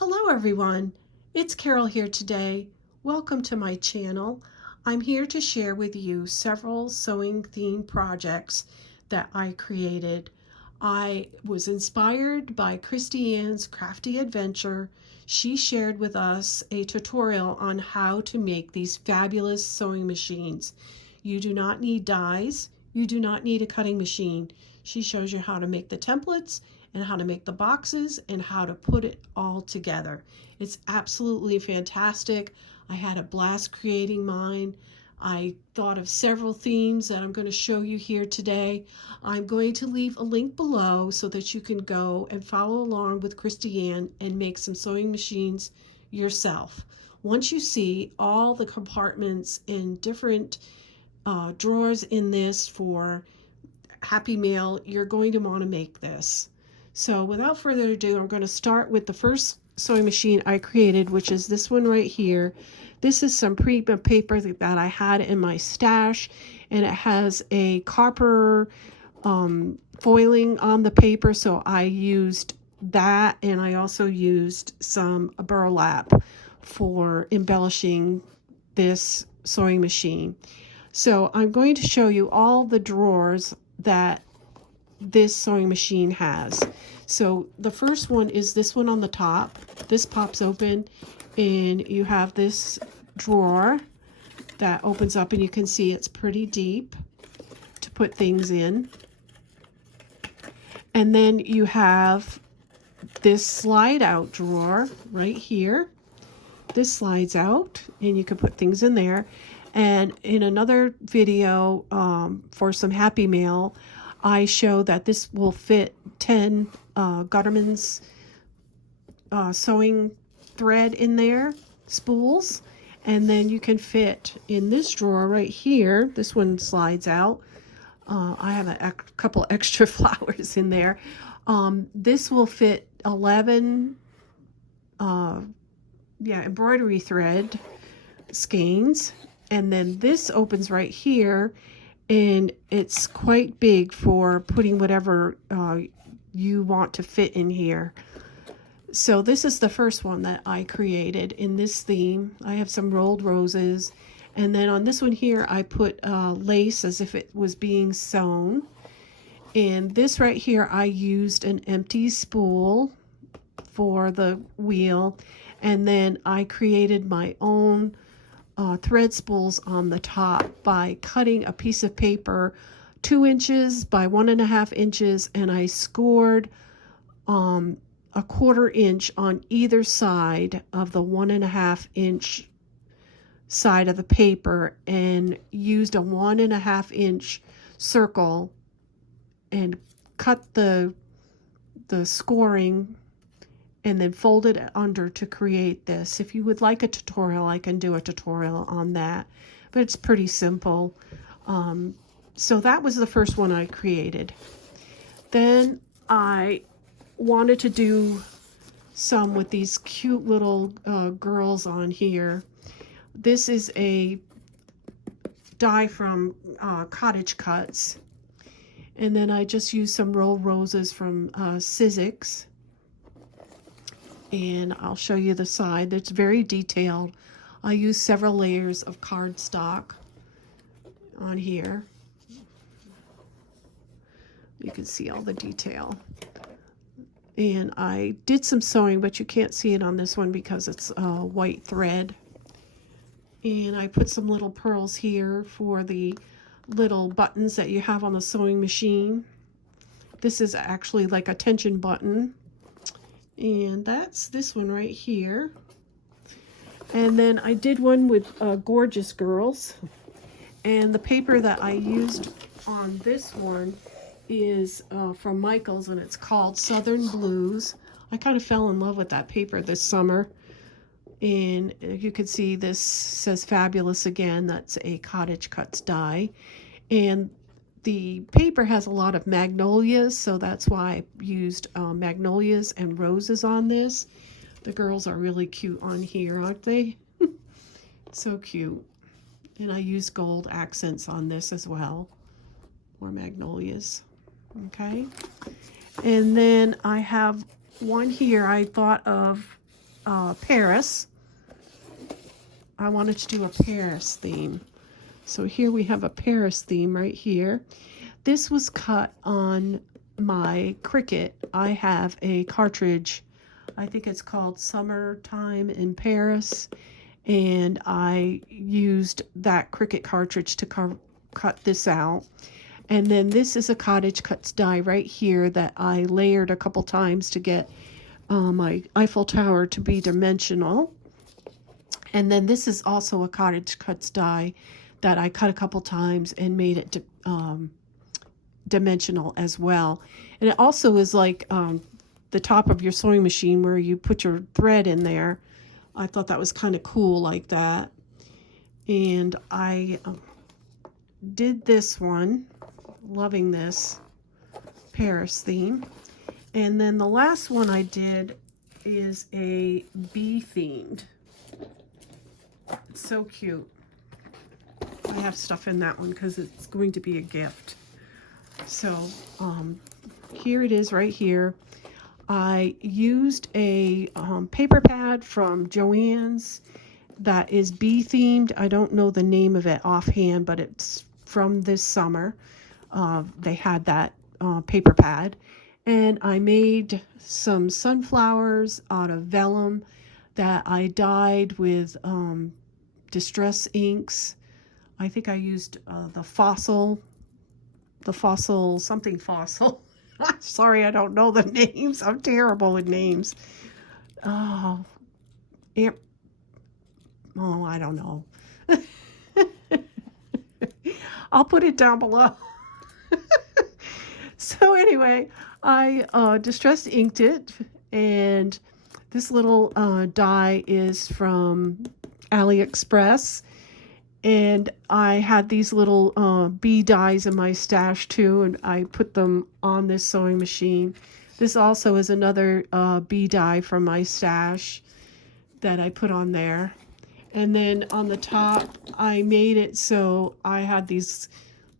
Hello everyone, it's Carol here today. Welcome to my channel. I'm here to share with you several sewing theme projects that I created. I was inspired by Kristianne's crafty adventure. She shared with us a tutorial on how to make these fabulous sewing machines. You do not need dies, you do not need a cutting machine. She shows you how to make the templates and how to make the boxes and how to put it all together. It's absolutely fantastic. I had a blast creating mine. I thought of several themes that I'm going to show you here today. I'm going to leave a link below so that you can go and follow along with Kristianne and make some sewing machines yourself. Once you see all the compartments and different drawers in this for Happy Mail, you're going to want to make this. So without further ado, I'm going to start with the first sewing machine I created, which is this one right here. This is some pre-print paper that I had in my stash, and it has a copper foiling on the paper, so I used that, and I also used some burlap for embellishing this sewing machine. So I'm going to show you all the drawers that this sewing machine has. So the first one is this one on the top. This pops open and you have this drawer that opens up, and you can see it's pretty deep to put things in. And then you have this slide out drawer right here. This slides out and you can put things in there. And in another video for some Happy Mail, I show that this will fit 10 Gutterman's sewing thread in there, spools, and then you can fit in this drawer right here. This one slides out. I have a couple extra flowers in there. This will fit 11 embroidery thread skeins, and then this opens right here, and it's quite big for putting whatever you want to fit in here. So this is the first one that I created in this theme. I have some rolled roses, and then on this one here I put lace as if it was being sewn. And this right here I used an empty spool for the wheel, and then I created my own thread spools on the top by cutting a piece of paper 2 inches by 1.5 inches, and I scored a 1/4 inch on either side of the 1.5 inch side of the paper, and used a 1.5 inch circle and cut the scoring and then fold it under to create this. If you would like a tutorial, I can do a tutorial on that, but it's pretty simple. So that was the first one I created. Then I wanted to do some with these cute little girls on here. This is a die from CottageCutz, and then I just used some rolled roses from Sizzix. And I'll show you the side. It's very detailed. I use several layers of cardstock on here. You can see all the detail. And I did some sewing, but you can't see it on this one because it's white thread. And I put some little pearls here for the little buttons that you have on the sewing machine. This is actually like a tension button. And that's this one right here. And then I did one with Gorgeous Girls. And the paper that I used on this one is from Michaels, and it's called Southern Blues. I kind of fell in love with that paper this summer. And you can see this says Fabulous again. That's a CottageCutz die. And the paper has a lot of magnolias, so that's why I used magnolias and roses on this. The girls are really cute on here, aren't they? So cute. And I used gold accents on this as well, or magnolias. Okay. And then I have one here I thought of Paris. I wanted to do a Paris theme. So here we have a Paris theme right here. This was cut on my Cricut. I have a cartridge, I think it's called Summertime in Paris, and I used that Cricut cartridge to cut this out. And then this is a CottageCutz die right here that I layered a couple times to get my Eiffel Tower to be dimensional. And then this is also a CottageCutz die that I cut a couple times and made it dimensional as well. And it also is like the top of your sewing machine where you put your thread in there. I thought that was kind of cool like that. And I did this one, loving this Paris theme. And then the last one I did is a bee themed. It's so cute. I have stuff in that one because it's going to be a gift. So here it is right here. I used a paper pad from Joann's that is bee themed. I don't know the name of it offhand, but it's from this summer. They had that paper pad. And I made some sunflowers out of vellum that I dyed with distress inks. I think I used the fossil. Sorry, I don't know the names. I'm terrible with names. Oh, I don't know. I'll put it down below. So anyway, I distress inked it, and this little die is from AliExpress. And I had these little bee dies in my stash too, and I put them on this sewing machine. This also is another bee die from my stash that I put on there. And then on the top, I made it so I had these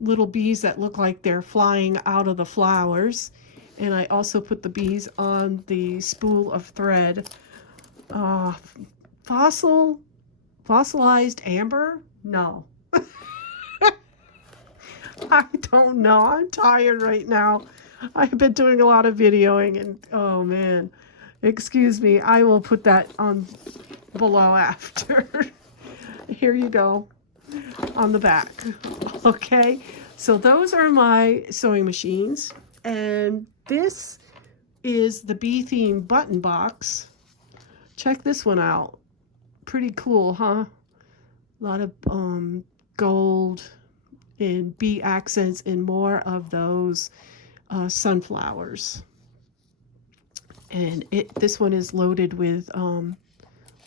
little bees that look like they're flying out of the flowers. And I also put the bees on the spool of thread. Fossilized Amber? No. I don't know. I'm tired right now. I've been doing a lot of videoing and oh man. Excuse me. I will put that on below after. Here you go. On the back. Okay. So those are my sewing machines. And this is the bee theme button box. Check this one out. Pretty cool, huh? A lot of gold and bee accents and more of those sunflowers. And this one is loaded with,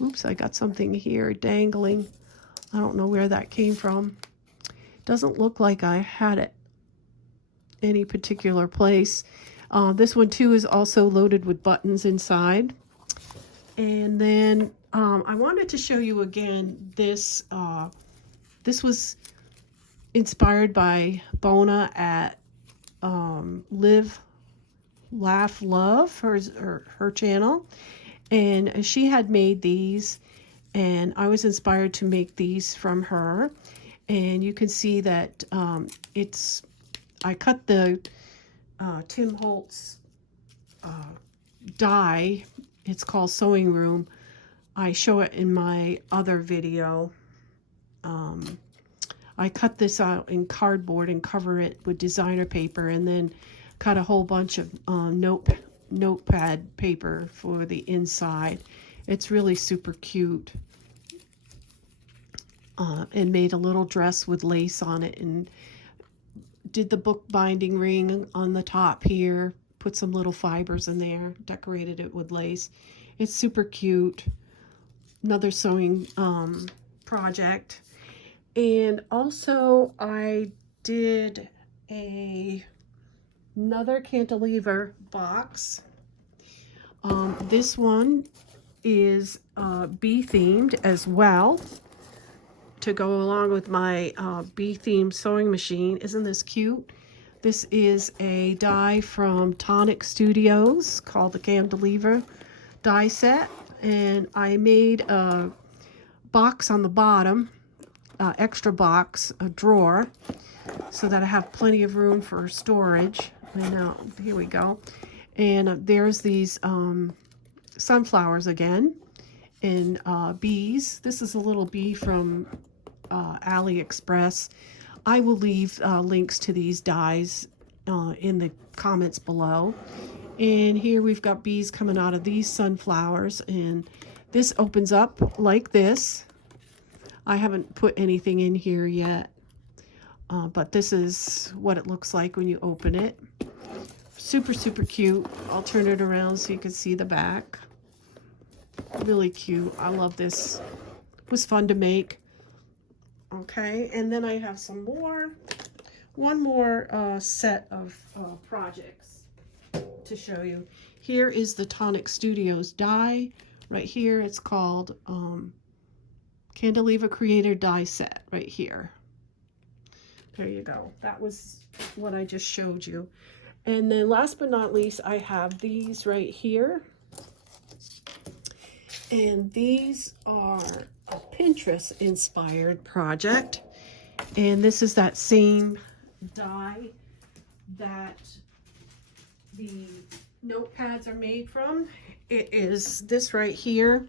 oops, I got something here dangling. I don't know where that came from. Doesn't look like I had it any particular place. This one too is also loaded with buttons inside. And then I wanted to show you again this. This was inspired by Bona at Live, Laugh, Love, her channel. And she had made these, and I was inspired to make these from her. And you can see that I cut the Tim Holtz die. It's called Sewing Room. I show it in my other video. I cut this out in cardboard and cover it with designer paper, and then cut a whole bunch of notepad paper for the inside. It's really super cute. And made a little dress with lace on it, and did the book binding ring on the top here, put some little fibers in there, decorated it with lace. It's super cute. Another sewing project. And also I did another cantilever box. This one is bee themed as well, to go along with my bee themed sewing machine. Isn't this cute? This is a die from Tonic Studios called the Cantilever die set. And I made a box on the bottom, extra box, a drawer, so that I have plenty of room for storage. And now, here we go. And there's these sunflowers again, and bees. This is a little bee from AliExpress. I will leave links to these dies in the comments below. And here we've got bees coming out of these sunflowers, and this opens up like this. I haven't put anything in here yet, but this is what it looks like when you open it. Super, super cute. I'll turn it around so you can see the back. Really cute. I love this. It was fun to make. Okay, and then I have some more, one more set of projects to show you. Here is the Tonic Studios die. Right here, it's called Cantilever Creator Die Set right here. There you go. That was what I just showed you. And then last but not least, I have these right here. And these are a Pinterest inspired project. And this is that same die that the notepads are made from. It is this right here.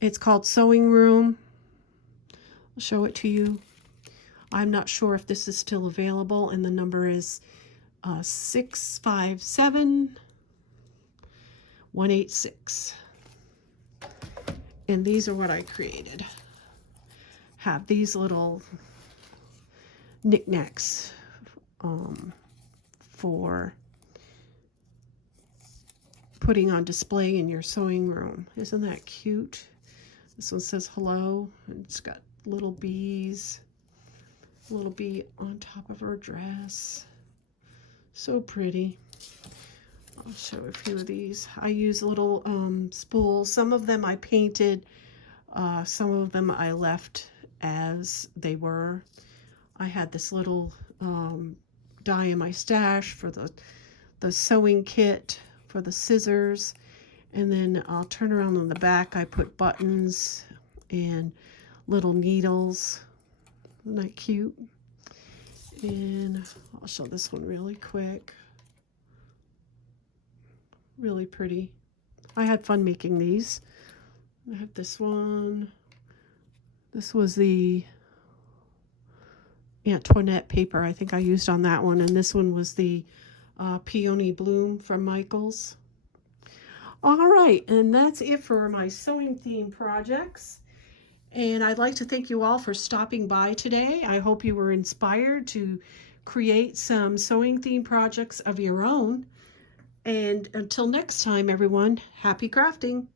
It's called Sewing Room. I'll show it to you. I'm not sure if this is still available, and the number is 657186. And these are what I created. Have these little knickknacks for putting on display in your sewing room. Isn't that cute? This one says hello, and it's got little bees, a little bee on top of her dress. So pretty. I'll show a few of these. I use little spools. Some of them I painted, some of them I left as they were. I had this little die in my stash for the sewing kit, for the scissors, and then I'll turn around on the back. I put buttons and little needles. Isn't that cute? And I'll show this one really quick. Really pretty. I had fun making these. I have this one. This was the Antoinette paper I think I used on that one, and this one was the Peony Bloom from Michaels. All right, and that's it for my sewing theme projects. And I'd like to thank you all for stopping by today. I hope you were inspired to create some sewing theme projects of your own. And until next time, everyone, happy crafting.